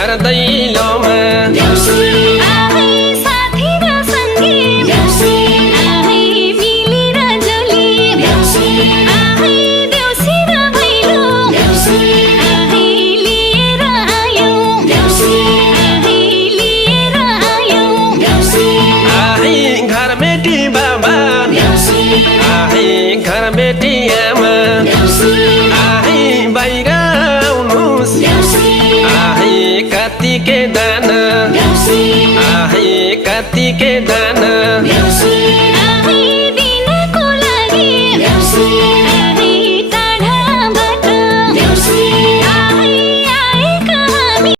घर दैलोमा घर बेटी आमा आहे बाहिर आउनुस् आहे कात्तिके दाना आहे कात्तिके दाना